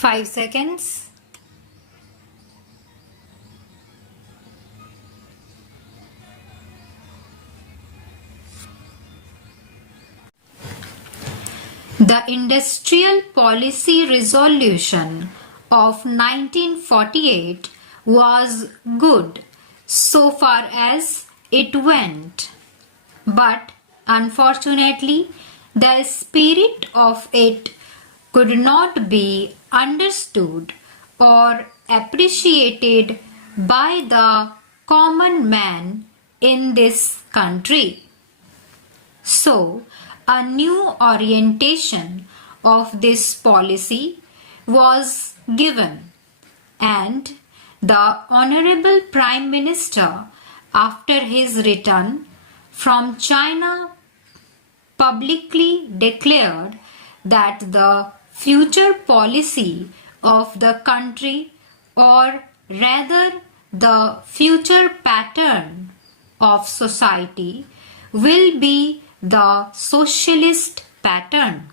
5 seconds. The Industrial Policy Resolution of 1948 was good so far as it went, but unfortunately the spirit of it could not be understood or appreciated by the common man in this country. So, a new orientation of this policy was given, and the Honorable Prime Minister, after his return from China, publicly declared that the future policy of the country, or rather the future pattern of society, will be the socialist pattern.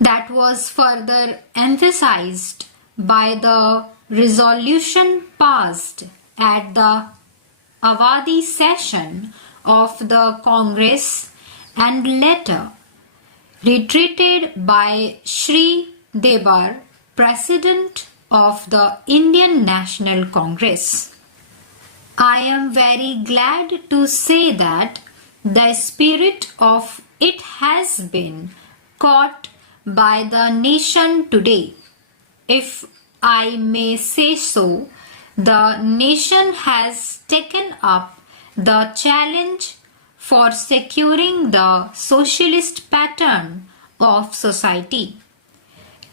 That was further emphasized by the resolution passed at the Avadi session of the Congress and later reiterated by Shri Debar, President of the Indian National Congress. I am very glad to say that the spirit of it has been caught by the nation today. If I may say so, the nation has taken up the challenge for securing the socialist pattern of society.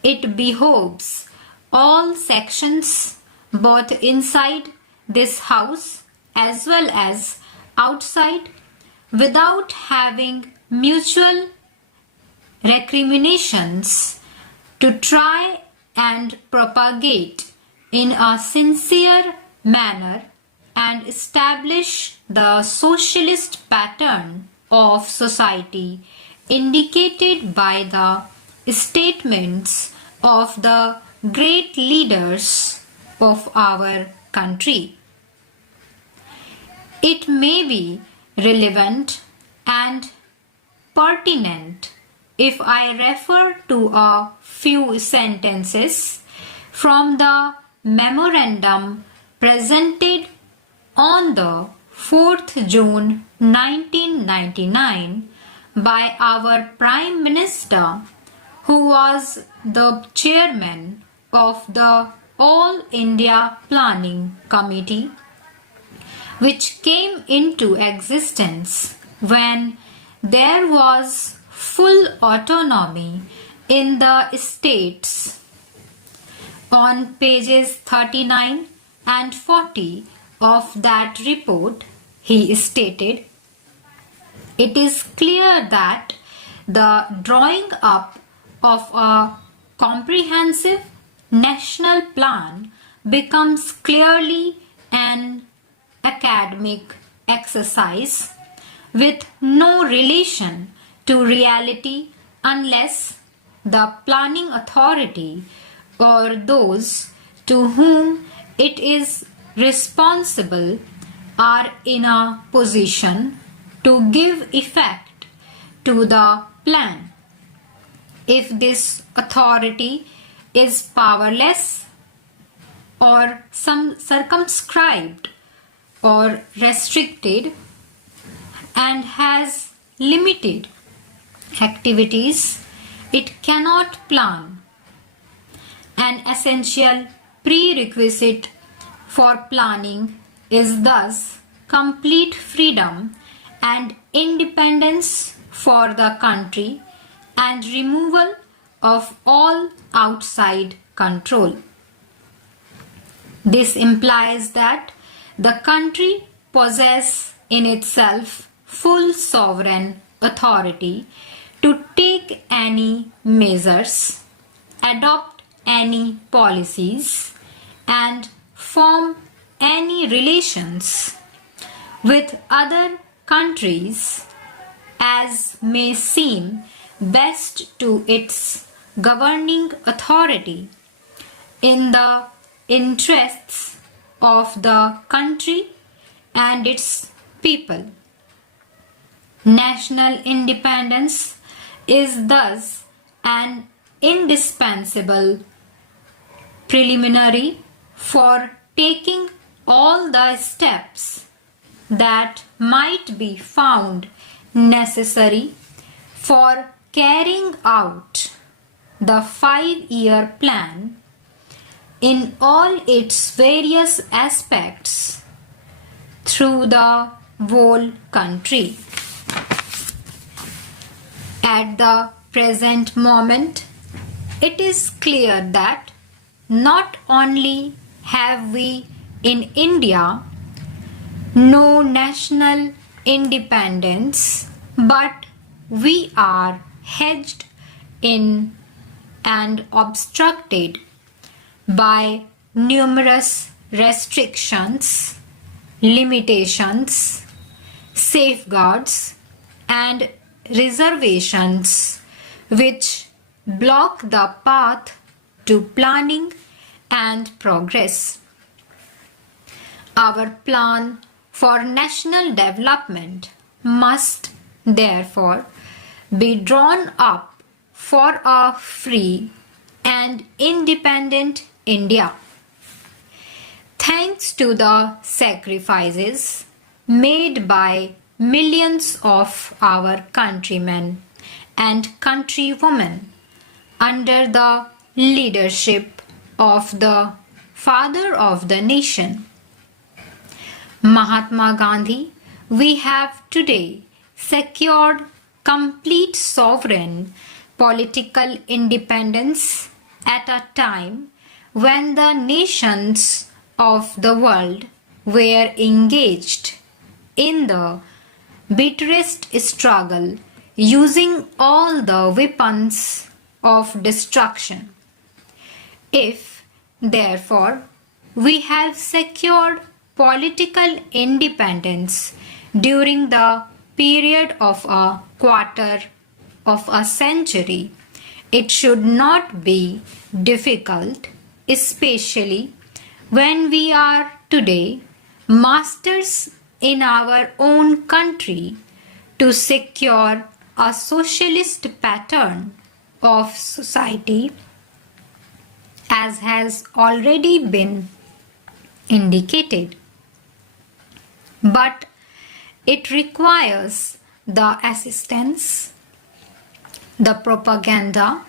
It behoves all sections, both inside this house as well as outside, without having mutual recriminations, to try and propagate in a sincere manner and establish the socialist pattern of society indicated by the statements of the great leaders of our country. It may be relevant and pertinent if I refer to a few sentences from the memorandum presented on the 4th June 1999 by our Prime Minister, who was the chairman of the All India Planning Committee, which came into existence when there was full autonomy in the states. On pages 39 and 40 of that report, he stated, "It is clear that the drawing up of a comprehensive national plan becomes clearly an academic exercise with no relation to reality unless the planning authority or those to whom it is responsible are in a position to give effect to the plan. If this authority is powerless or circumscribed or restricted and has limited activities, it cannot plan. An essential prerequisite for planning is thus complete freedom and independence for the country and removal of all outside control. This implies that the country possesses in itself full sovereign authority to take any measures, adopt any policies, and form any relations with other countries as may seem best to its governing authority in the interests of the country and its people. National independence is thus an indispensable preliminary for taking all the steps that might be found necessary for carrying out the 5-year plan in all its various aspects through the whole country. At the present moment, it is clear that not only have we in India no national independence, but we are hedged in and obstructed by numerous restrictions, limitations, safeguards, and reservations which block the path to planning and progress. Our plan for national development must therefore be drawn up for a free and independent India. Thanks to the sacrifices made by millions of our countrymen and countrywomen under the leadership of the Father of the Nation, Mahatma Gandhi, we have today secured complete sovereign political independence at a time when the nations of the world were engaged in the bitterest struggle using all the weapons of destruction. If, therefore, we have secured political independence during the period of a quarter of a century, it should not be difficult, especially when we are today masters in our own country, to secure a socialist pattern of society, as has already been indicated. But it requires the assistance, the propaganda,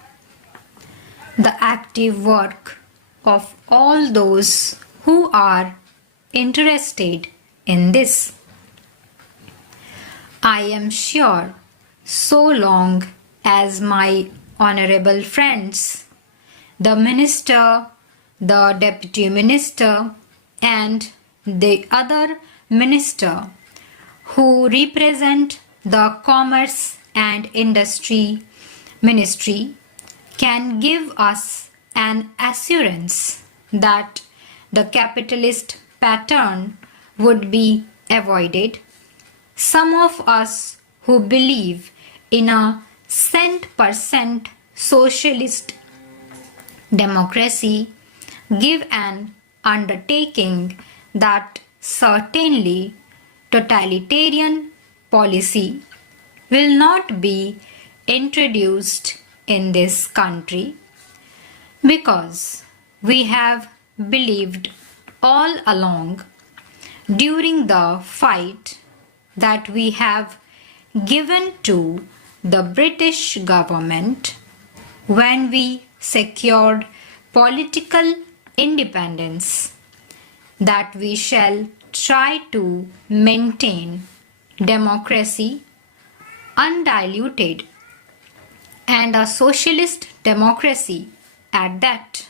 the active work of all those who are interested in this. I am sure so long as my honorable friends, the minister, the deputy minister, and the other minister who represent the commerce and industry ministry can give us an assurance that the capitalist pattern would be avoided, some of us who believe in a cent% socialist democracy give an undertaking that certainly totalitarian policy will not be introduced in this country, because we have believed all along during the fight that we have given to the British government when we secured political independence that we shall try to maintain democracy undiluted and a socialist democracy at that.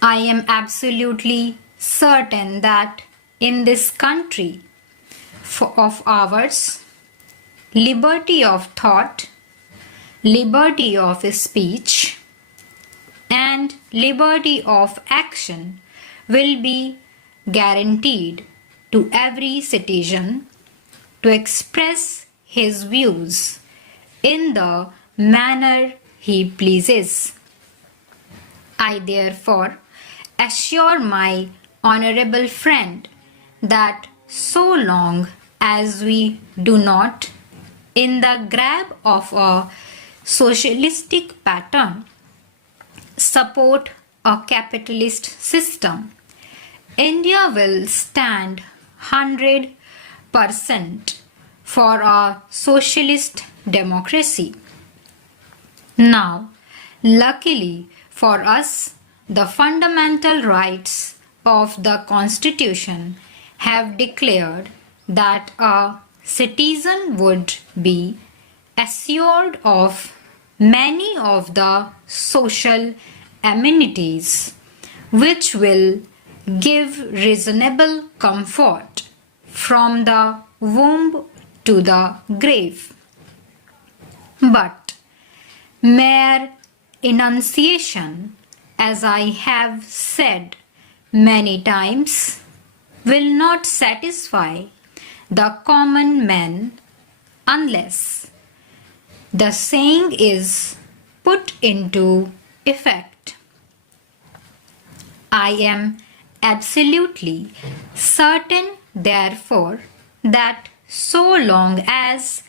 I am absolutely certain that in this country of ours, liberty of thought, liberty of speech, and liberty of action will be guaranteed to every citizen to express his views in the manner he pleases. I therefore assure my honorable friend that so long as we do not, in the grab of a socialistic pattern, support a capitalist system, India will stand 100% for a socialist democracy. Now, luckily for us, the fundamental rights of the Constitution have declared that a citizen would be assured of many of the social amenities which will give reasonable comfort from the womb to the grave. But mere enunciation, as I have said many times, will not satisfy the common man unless the saying is put into effect. I am absolutely certain, therefore, that so long as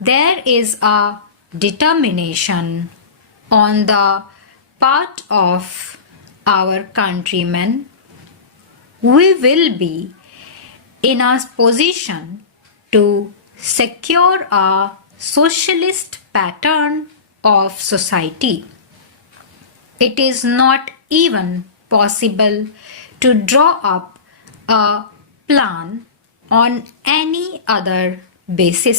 there is a determination on the part of our countrymen, we will be in a position to secure a socialist pattern of society. It is not even possible to draw up a plan on any other basis.